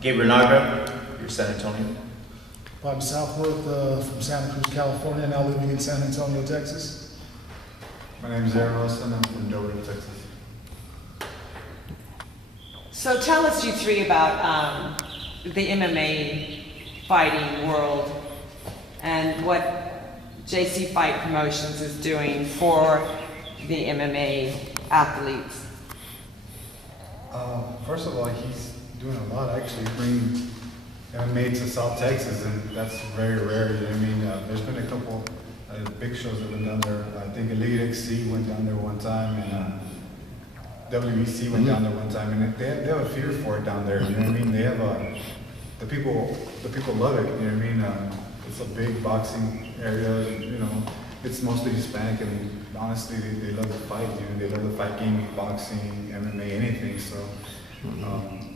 Gabriel Nagra, you're San Antonio. Bobby Southworth from Santa Cruz, California, now living in San Antonio, Texas. My name is Aaron Wilson. I'm from Dover, Texas. So tell us, you three, about the MMA fighting world and what JC Fight Promotions is doing for the MMA athletes. First of all, he's doing a lot actually bringing MMA to South Texas, and that's very rare. You know what I mean? There's been a couple big shows that went down there. I think Elite XC went down there one time, and WEC went down there one time, and they have a fear for it down there. You know what I mean? They have the people love it. You know what I mean? It's a big boxing area. You know, it's mostly Hispanic, and honestly, they love the fight. You know, they love the fight game, boxing, MMA, anything. So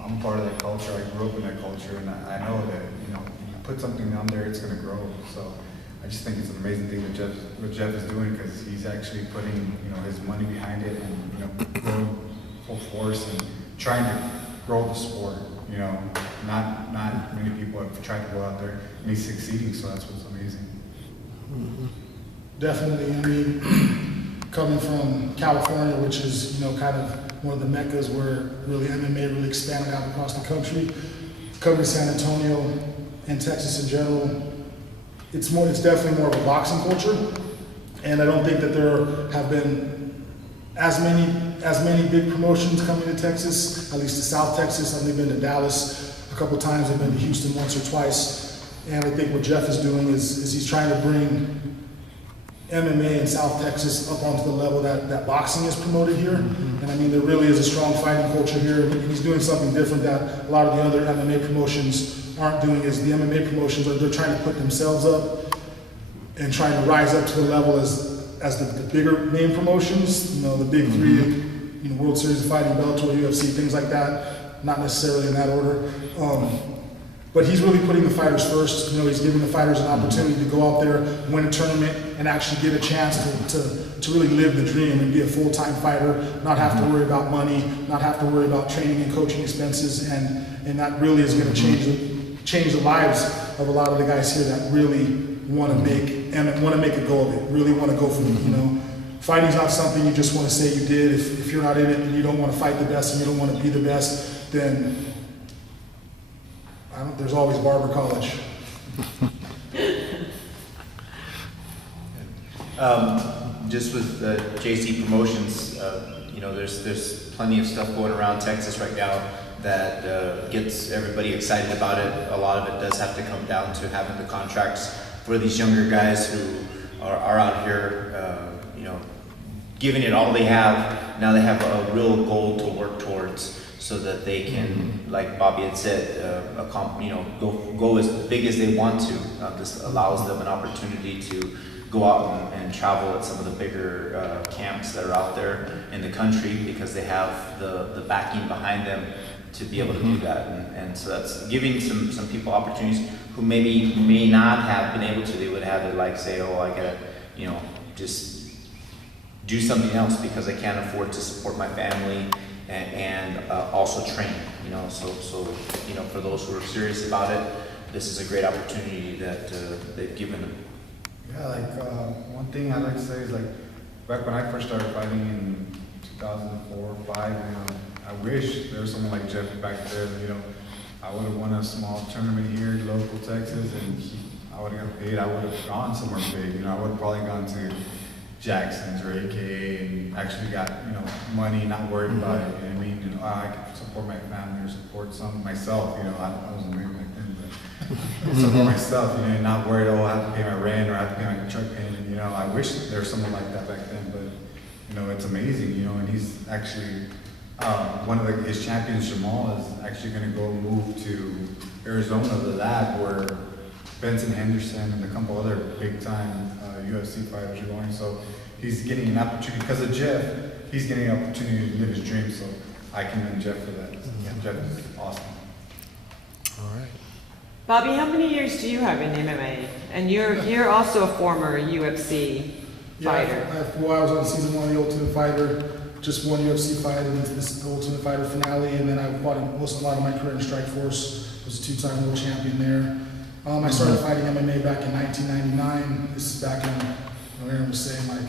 I'm part of that culture. I grew up in that culture, and I know that you put something down there, it's going to grow. So I just think it's an amazing thing what Jeff is doing, because he's actually putting his money behind it, and going full force and trying to grow the sport. Not many people have tried to go out there, and he's succeeding. So that's what's amazing. Definitely. I mean, coming from California, which is kind of one of the meccas where really MMA really expanded out across the country, covering San Antonio and Texas in general, it's definitely more of a boxing culture, and I don't think that there have been as many big promotions coming to Texas, at least to South Texas. I've only been to Dallas a couple times. I've been to Houston once or twice, and I think what Jeff is doing is he's trying to bring MMA in South Texas up onto the level that boxing is promoted here. And I mean, there really is a strong fighting culture here, and he's doing something different that a lot of the other MMA promotions aren't doing. Is the MMA promotions they're trying to put themselves up and trying to rise up to the level as the bigger name promotions, the big three, World Series of Fighting, Bellator, UFC, things like that, not necessarily in that order. But he's really putting the fighters first. He's giving the fighters an opportunity to go out there, win a tournament, and actually get a chance to really live the dream and be a full-time fighter, not have to worry about money, not have to worry about training and coaching expenses, and that really is going to change the lives of a lot of the guys here that really want to make a go of it, really want to go for it. Fighting's not something you just want to say you did. If you're not in it and you don't want to fight the best and you don't want to be the best, then there's always Barber College. Just with JC Promotions, there's plenty of stuff going around Texas right now that gets everybody excited about it. A lot of it does have to come down to having the contracts for these younger guys who are out here, giving it all they have. Now they have a real goal to work towards, so that they can, like Bobby had said, go as big as they want to. This allows them an opportunity to go out and travel at some of the bigger camps that are out there in the country, because they have the backing behind them to be able to do that. And so that's giving some people opportunities who may not have been able to. They would have it like say, oh, I gotta, just do something else because I can't afford to support my family and also train, so for those who are serious about it, this is a great opportunity that they've given them. Yeah, one thing I'd like to say is back when I first started fighting in 2004 or 5, I wish there was someone like Jeff back there. I would have won a small tournament here in local Texas, and I would have got paid. I would have gone somewhere big. I would have probably gone to Jackson's or AKA and actually got money, not worried about it. You know what I mean? I could support my family or support myself. I wasn't married back then, but support myself. And not worried. Oh, I have to pay my rent or I have to pay my truck payment. I wish there was someone like that back then, but it's amazing. And he's actually one of his champions, Jamal, is actually going to go move to Arizona, the lab where Benson Henderson and a couple other big time UFC fighters are going. So he's getting an opportunity because of Jeff. He's getting an opportunity to live his dream. So I commend Jeff for that. Jeff is awesome. All right. Bobby, how many years do you have in MMA? And you're also a former UFC fighter. I was on season 1 of The Ultimate Fighter, just one UFC fight, and this is the Ultimate Fighter finale, and then I fought a lot of my career in Strikeforce. was a two-time world champion there. I started fighting MMA back in 1999. This is back in, Aaron was saying, like,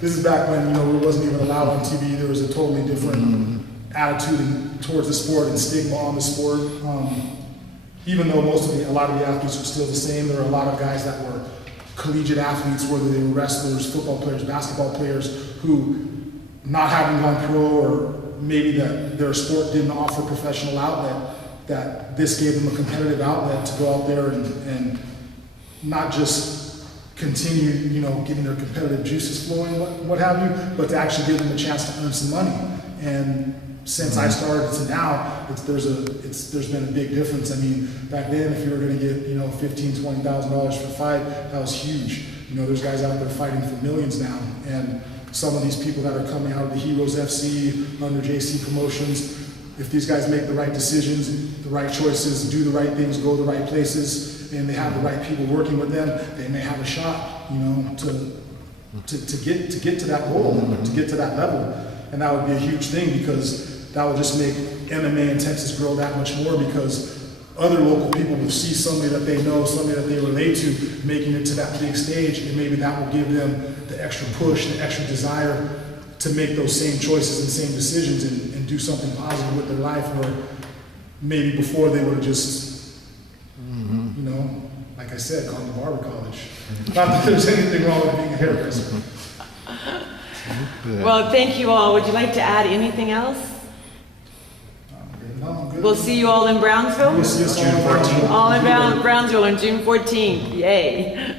this is back when, it wasn't even allowed on TV. There was a totally different attitude towards the sport and stigma on the sport. Even though a lot of the athletes were still the same, there were a lot of guys that were collegiate athletes, whether they were wrestlers, football players, basketball players, who, not having gone pro, or maybe that their sport didn't offer professional outlet, that this gave them a competitive outlet to go out there and not just continue, getting their competitive juices flowing, what have you, but to actually give them a chance to earn some money. And since I started to now, there's been a big difference. I mean, back then, if you were going to get, $15,000, $20,000 for a fight, that was huge. There's guys out there fighting for millions now, and some of these people that are coming out of the Heroes FC under JC Promotions, if these guys make the right decisions, the right choices, do the right things, go the right places, and they have the right people working with them, they may have a shot, to get to that goal, to get to that level. And that would be a huge thing, because that would just make MMA in Texas grow that much more, because other local people will see somebody that they know, somebody that they relate to, making it to that big stage, and maybe that will give them the extra push, the extra desire to make those same choices and same decisions and do something positive with their life, where maybe before they would have just, like I said, gone to barber college. Not that there's anything wrong with being a hairdresser. Well, thank you all. Would you like to add anything else? No, I'm good. We'll see you all in Brownsville? We'll see us all in Brownsville. All in Brownsville on June 14th. Yay.